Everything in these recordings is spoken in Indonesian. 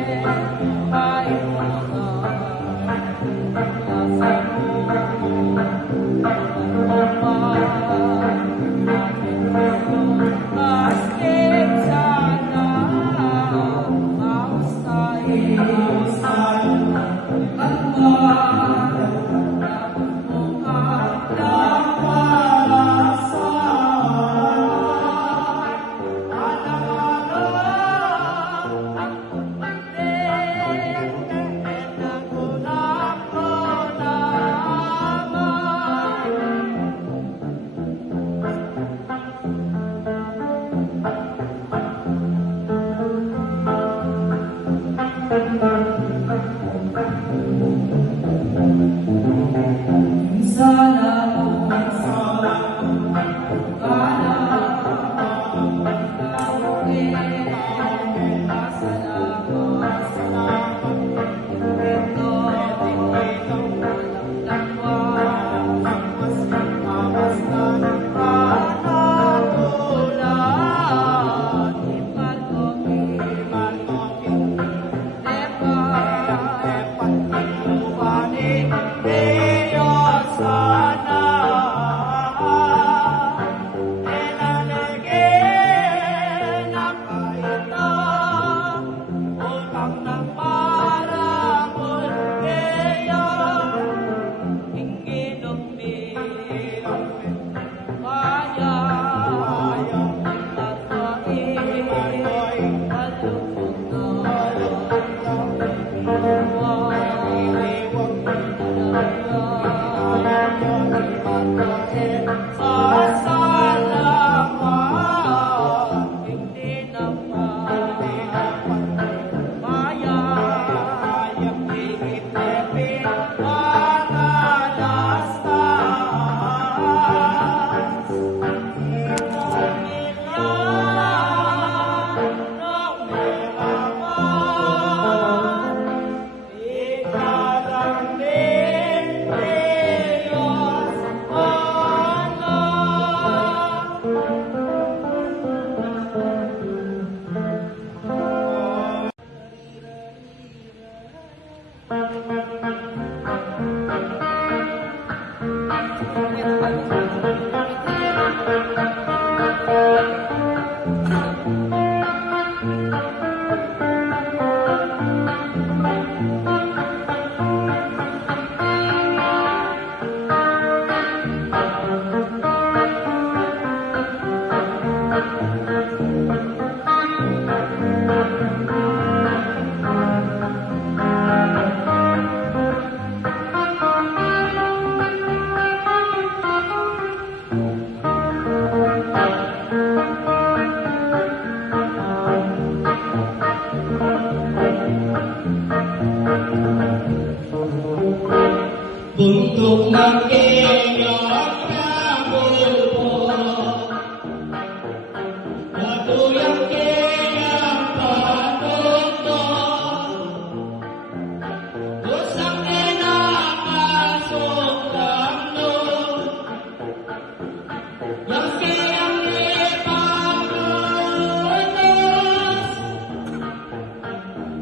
Thank you. Untuk mengenyot kabulmu, waktu yang kiam panuntun, usang enak masuk damnun, yang kiam dipanulus,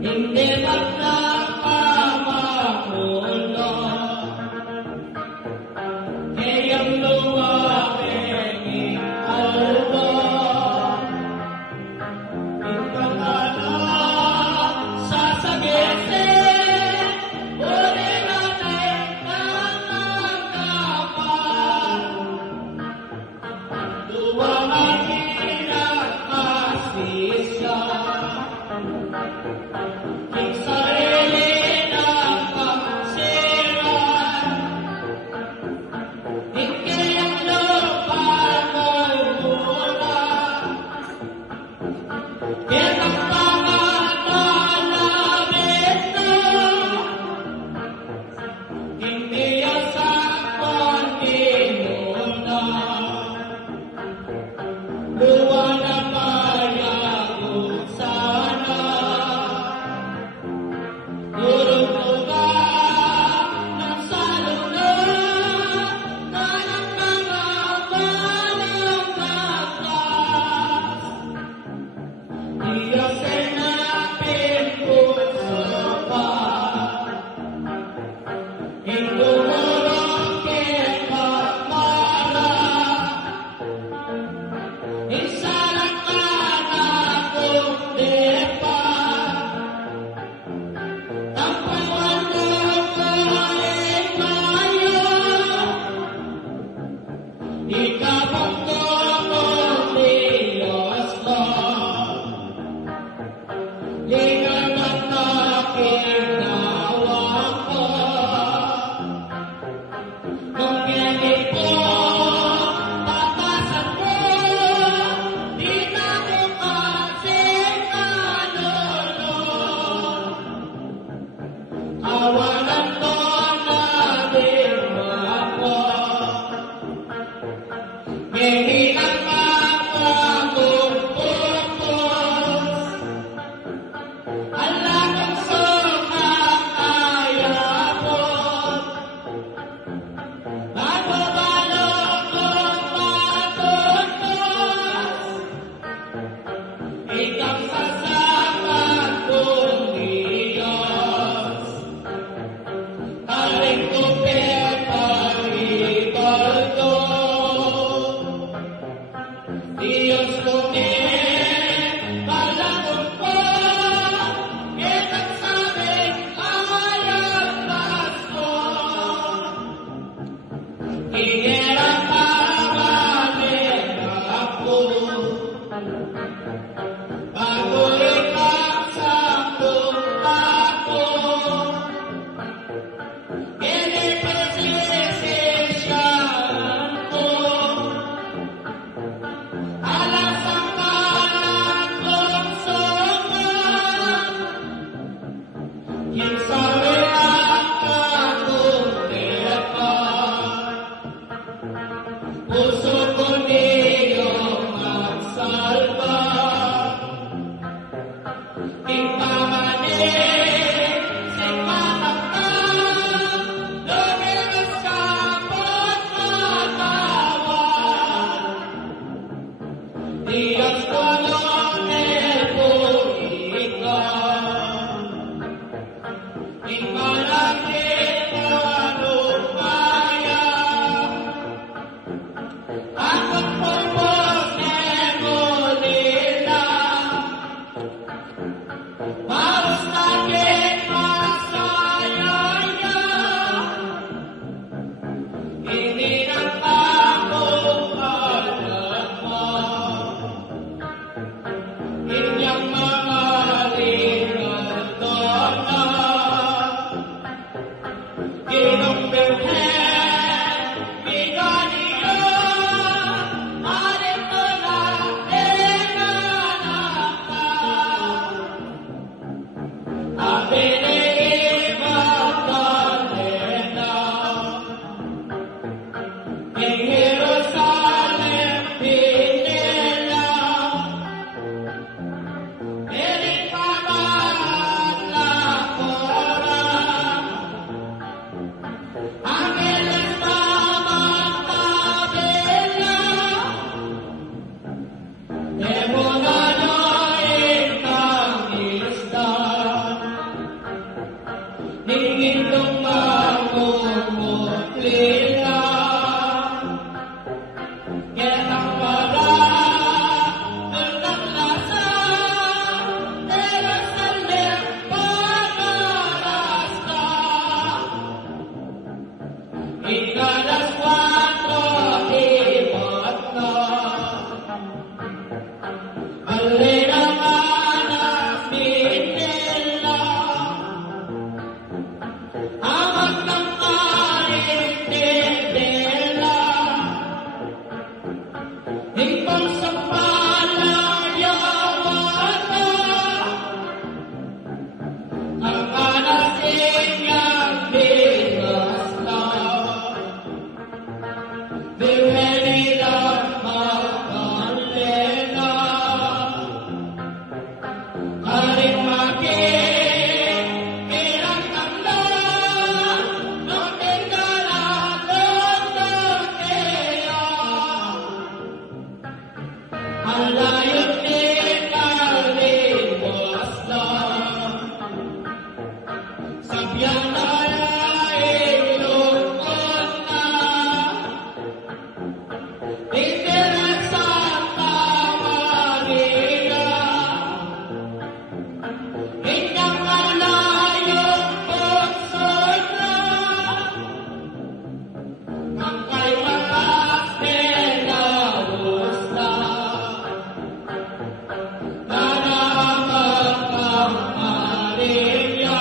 hindi Demonanoin kang isda, ningitong mamumuklila, kitang para ng lasa, pero sa pagkaras ka. Ikalas 4, ibat na, alena anak binila, amat ng arintindela, hingpang sa palayawata, ang anasing niyang bigas na, biwelilang magkalena, haring makin, irang tanda, nung tinggalan sa kaya, ang layot ni kaliwas na, sabyang nalaing lungkot na, itiras Santa Maria, inyong malayong puso't na, ang kay matas nilawos na, nanamang kang Maria,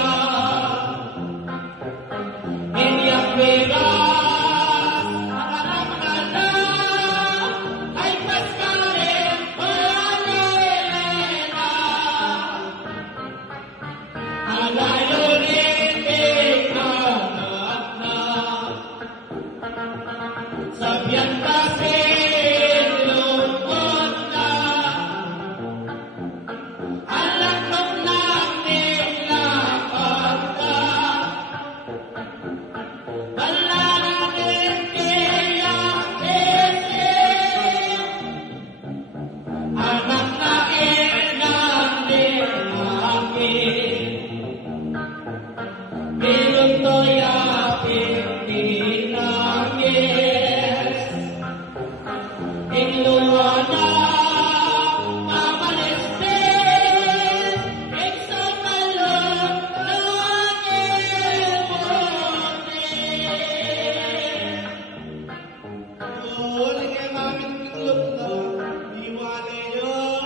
inyong bigas, ang anak na ay paskarin Marilena, alayunin ikanak na, sabiyan kasing lungkot na, alam nung lang nilakad ka, wala namin kayang isip, anak na inang nilakit, pinuntoy aking tinangis, ingluwa na mamalistis, iksamalong langit mutin. Huli kayo namin tulog na, iwalay yun.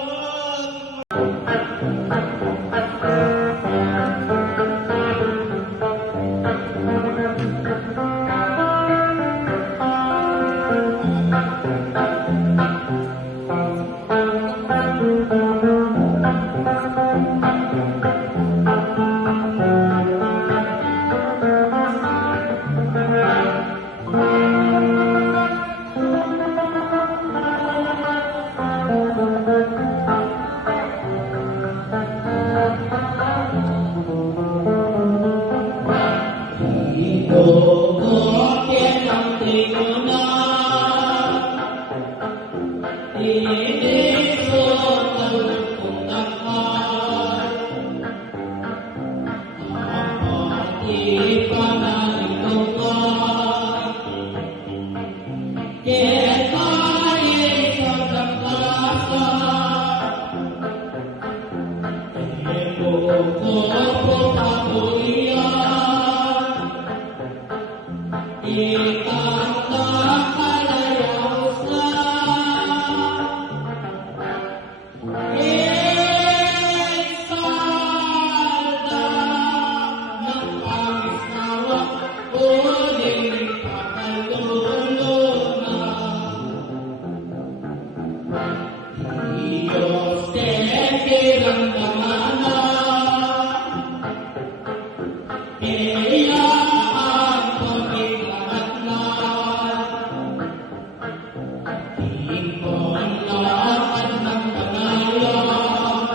Inuutin ang tribunal, inisot ang puntakal, amati panalitukan, ketayin sa tangkasa, inuutot ang ulian, ikang kakalayaw sa iksalda ng pangisawa, uling pakalulunan. Diyos tekirang kamana, kaya ang pagkikalat na, ikon lakad ng kanayan,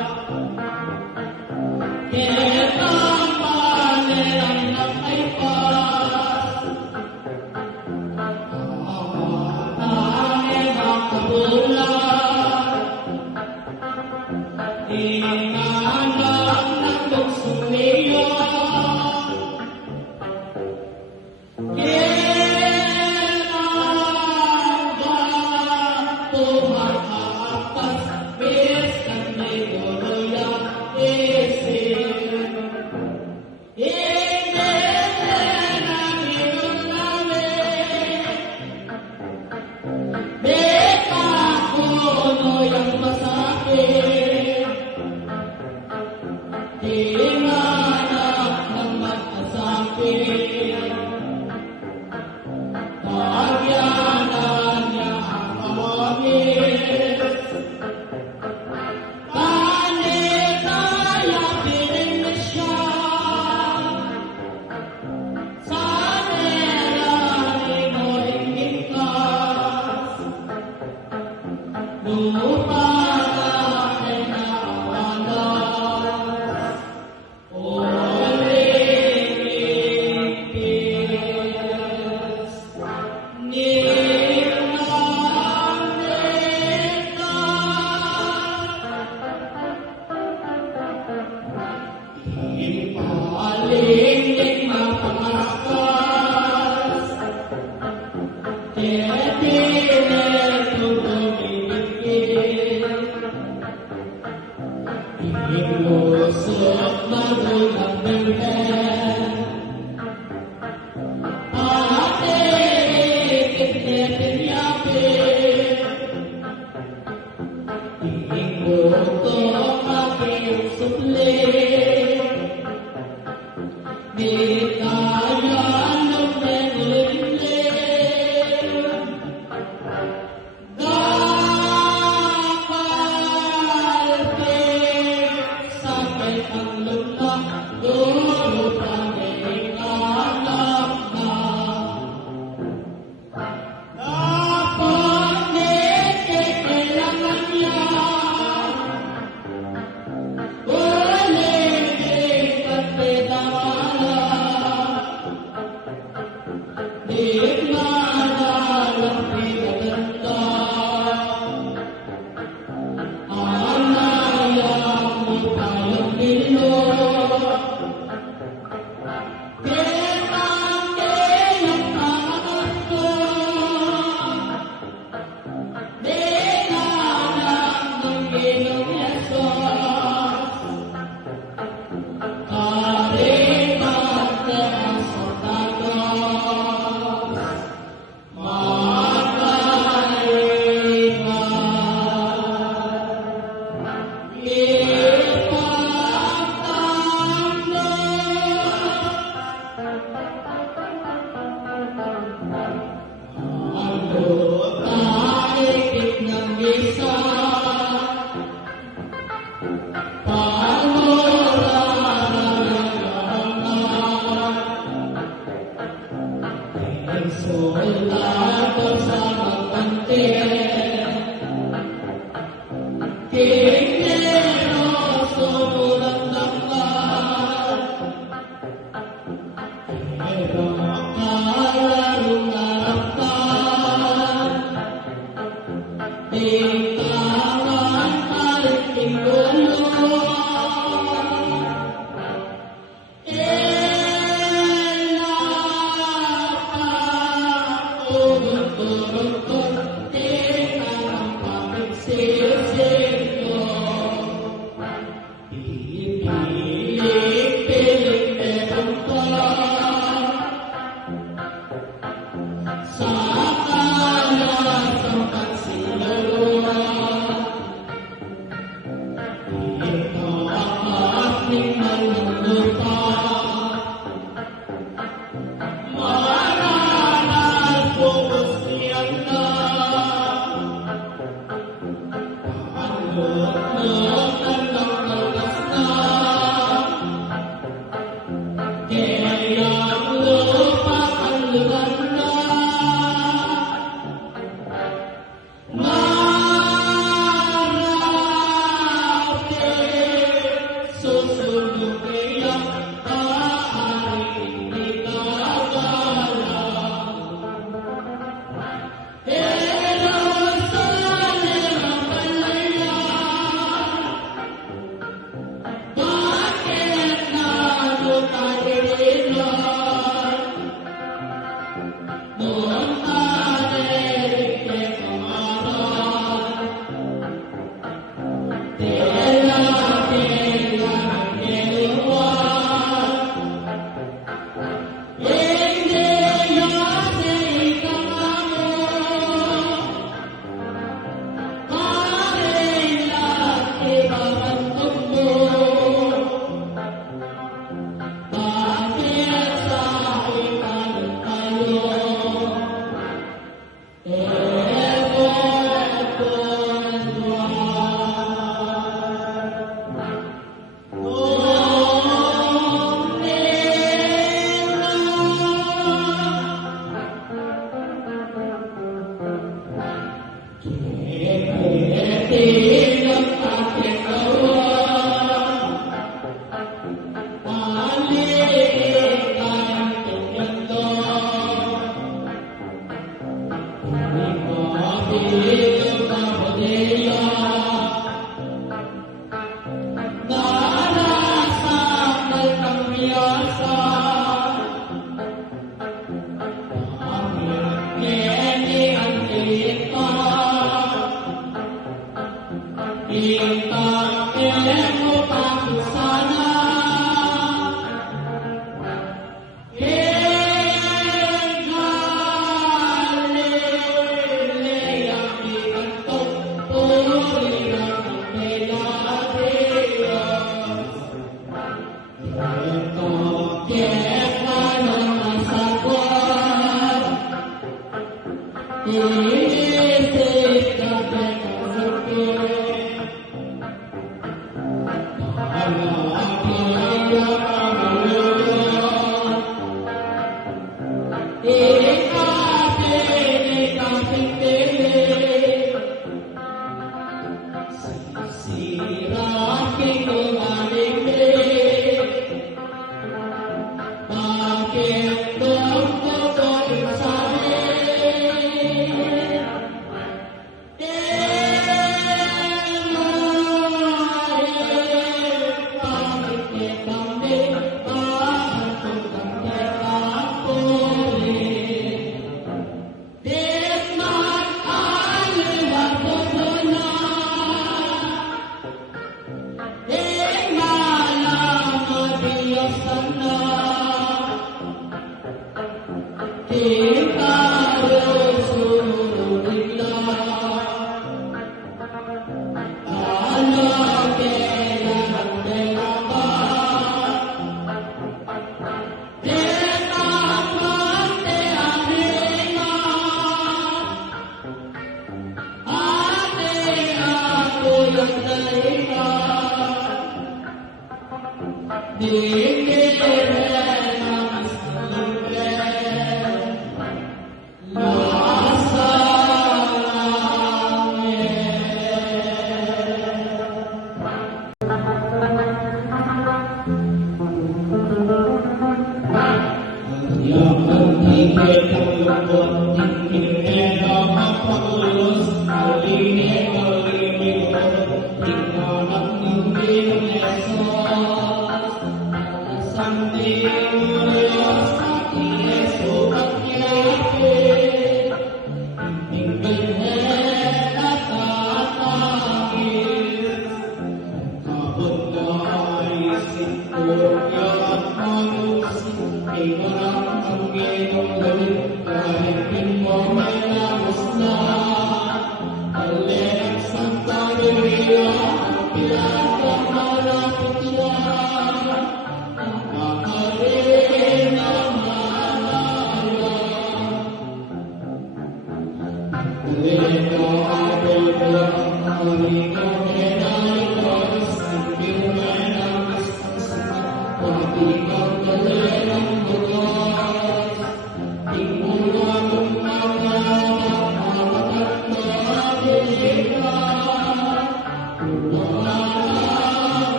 kitang panerang ng may pas, ang mga kabulan, Inanap ng luksong niya. Kailan ba tumatakas? Minsan may guluyang isip. Hindi na ginulamin. Beka kuno yang masakit. Tinanap ng mag-asakit. Pagyanan niya ang awangis. Panitaya piling na siya. Sanera mo ingkas. Lupa dahil nawalas. Olimpias. Ipaling mapamakas. Tinipilit tumibigil. Ilusot na gulang bilhin. Patikit-tikit-yapit. Ibuto aking suplit. Di kaya nung naglimlim. Gapalpik sakay ang lupa. Duro pa nilalap na. Dapat kailangan niya. Ulit at pinawala. Di madalang pinaganda. Anayang mo tayong bilog. Kitang-kitang pangagat ko. Dinanap ng Ginoong Yesus. Karikat na sa tagas. Magkaiba. Taikit ng isa. Ang soldado sa magkante. Kikero sunod ang lakad. Pero akalarong harapan. Di tangan mariting gulong. Ugot-ugot tinanang pamigsisig ko. Pilit-pilit meron pa. Sa kalas ang pagsilawa. Ikaaking malulupa. Maranas bukos niyan na. Paglot-lotan ng kalas na. Kayang lupa ang lugar na. Marapit susunod kaya maaaring di kagala. Jerusalem ang kalayan.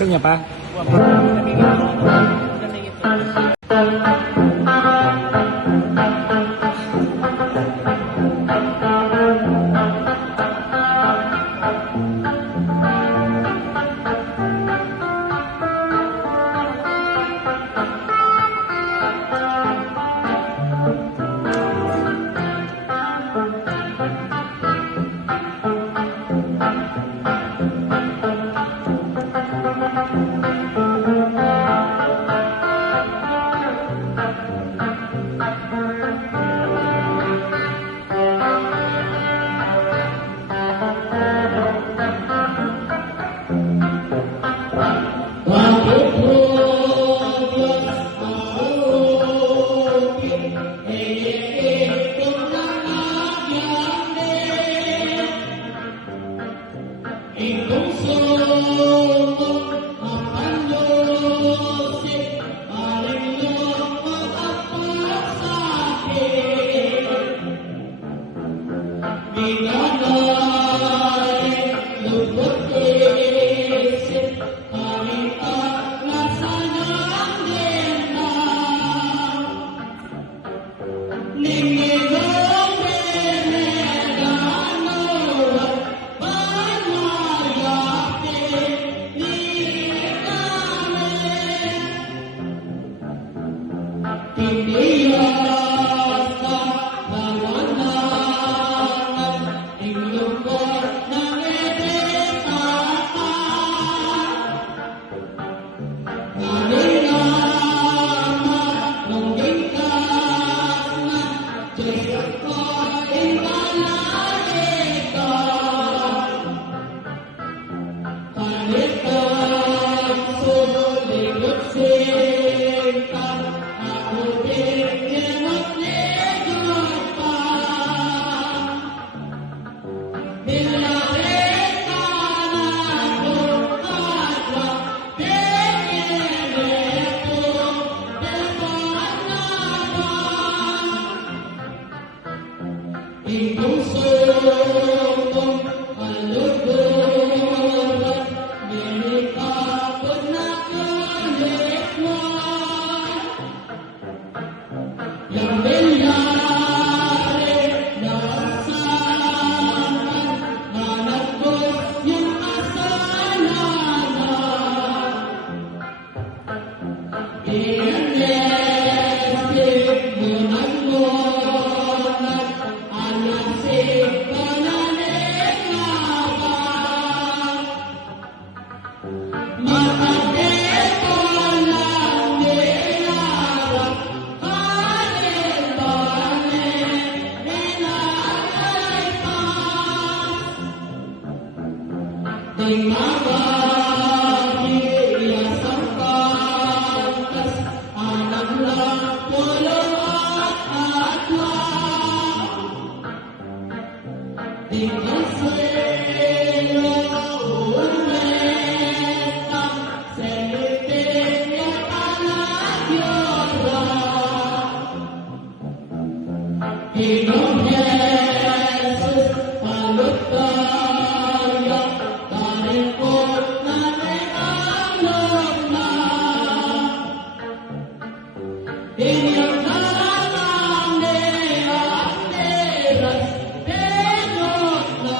Hasilnya Pak? Pinanay, lubot isip, harita na sanang dena. Ningilong renegano at panayate ni kami. Piniyas na lawanan inglukot ng edetahan. Kanina nung bingkas na Diyos ko'y malalitan. Kanitan suligot sinta, ako din kinapnigot pa. Nilalit ka na kung kadwa, tinilito, depan na ba? Impulso kong kaluguran, nilikapot na kalit mo. Yang bilyari na asahan, managos yung kasalanan. Iyanesip mo nagmonag, alasip ka na nekaban. Matagal ko lang nilarap, balik-balik, nilalagpas. Di mabahiyas ang kaltas, anak lang pulong at atwang. Di kasilo umetang, selitin niya talagyora. Ginong Jesus, palutaya, tarikot na nialog na. Inyong nalang ni Ateras, denot na.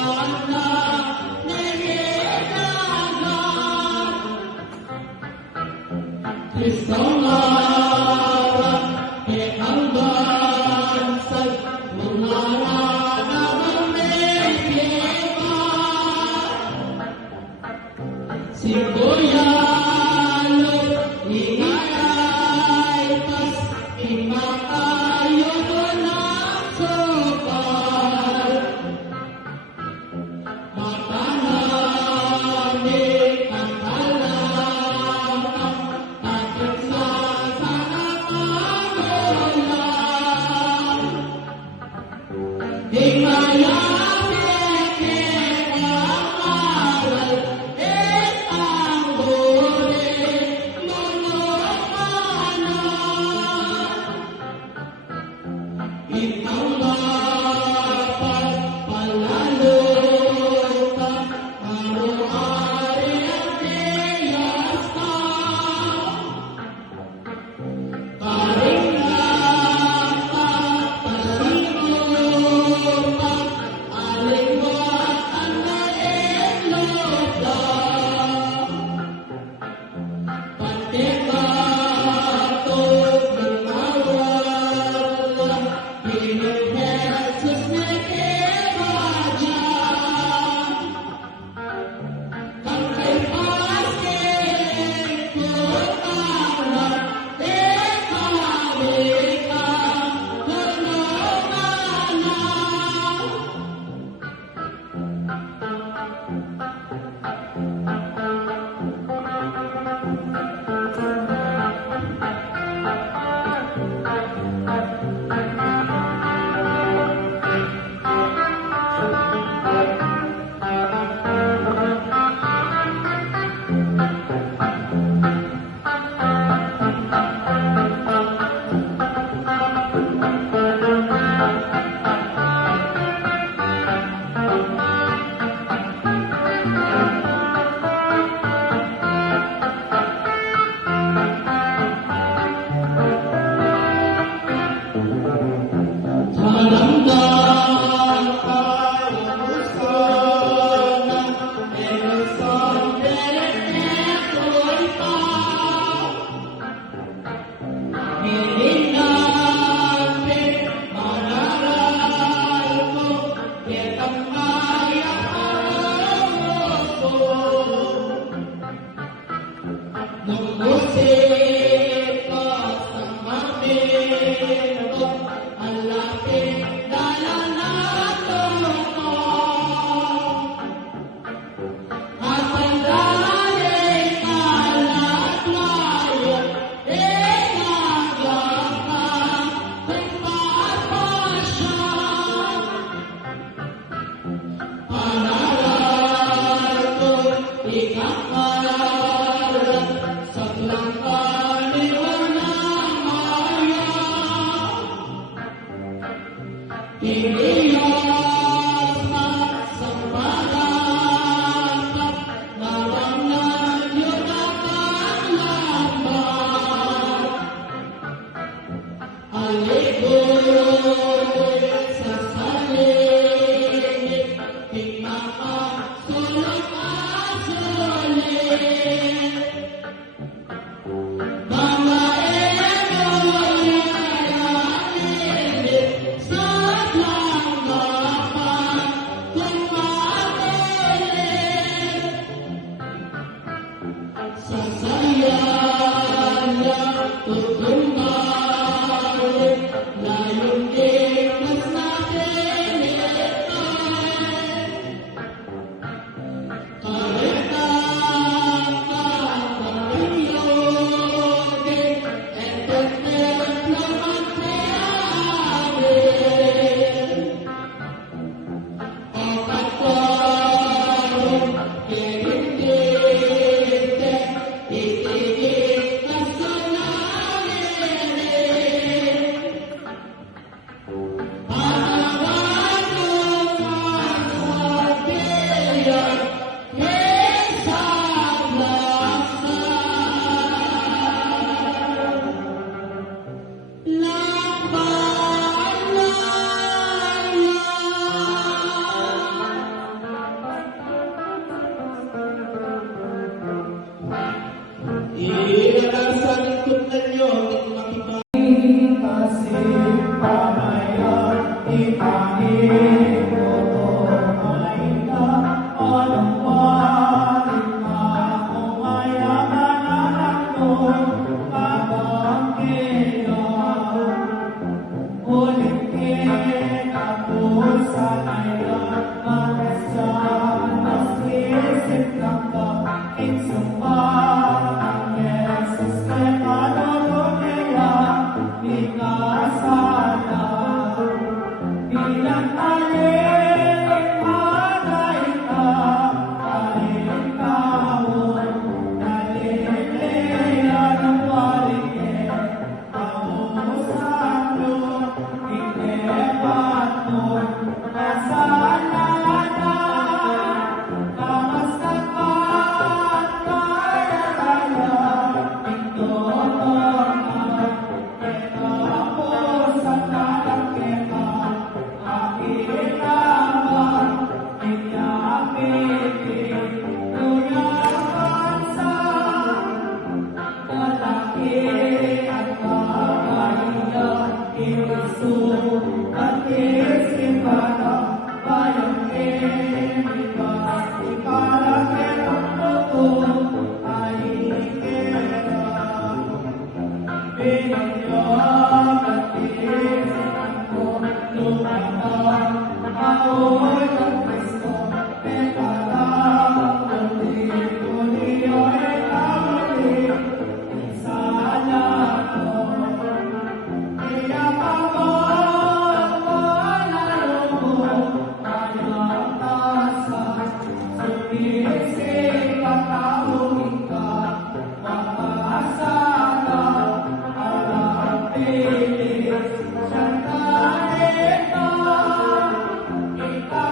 Kita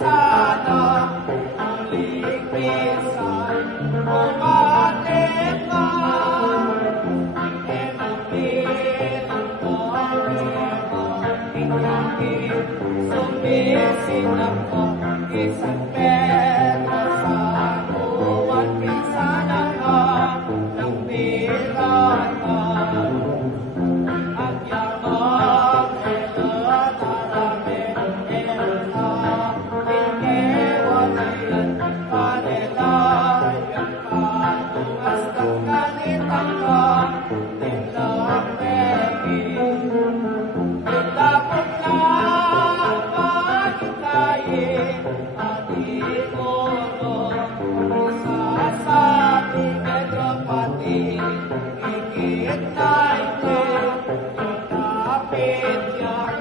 sana ang ligpisan, umatin ka. Sumisinap ko isang Pedro sa buwan, pinsana ka ng pirata. At yamang elatarame, elsa, inewanayan, panelayan ka, tumas ng kalitang ka, nilang pepin. Tapos na pagkain at ikoro, isasabi Pedro pati, ikit na itin, ikapit yan,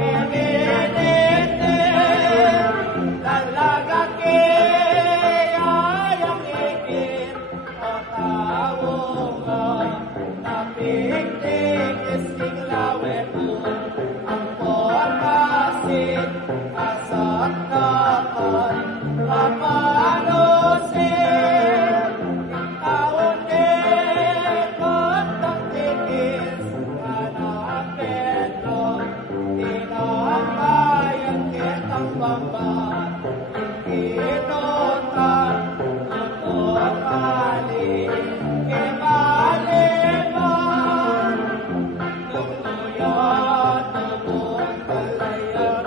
eminente, lalagakiyayang ikit, o tao mo, napigting isking lawen mo. Asat naman mapanusin taon din kantang tigis anak Pedro tinamayan kitang bamba ikinutan utong ali kimaliman tuluyan tubong kalayan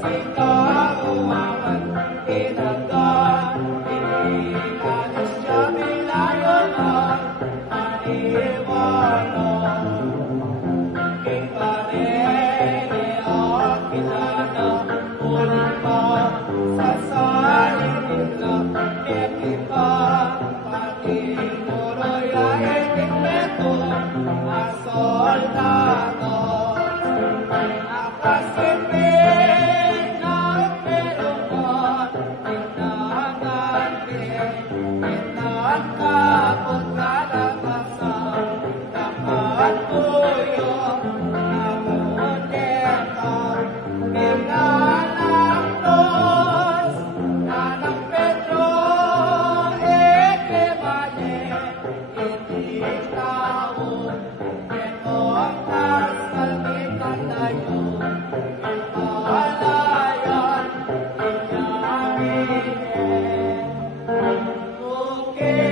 sika umawan, tinagan, inilalis siya bilayonan, aniwanan. Iparene ang kilana, ulit pa, sasalin nila, nekipa, pati moroya, etikmeto, asoldado. Nakasipin ng perungan, inangkapot kalakasan, nakatuyo, namunetang, inanaktos, nanang Pedro, ekemane, hindi taon, etong tasal kitalayo. Alayan, inyamine, bukit.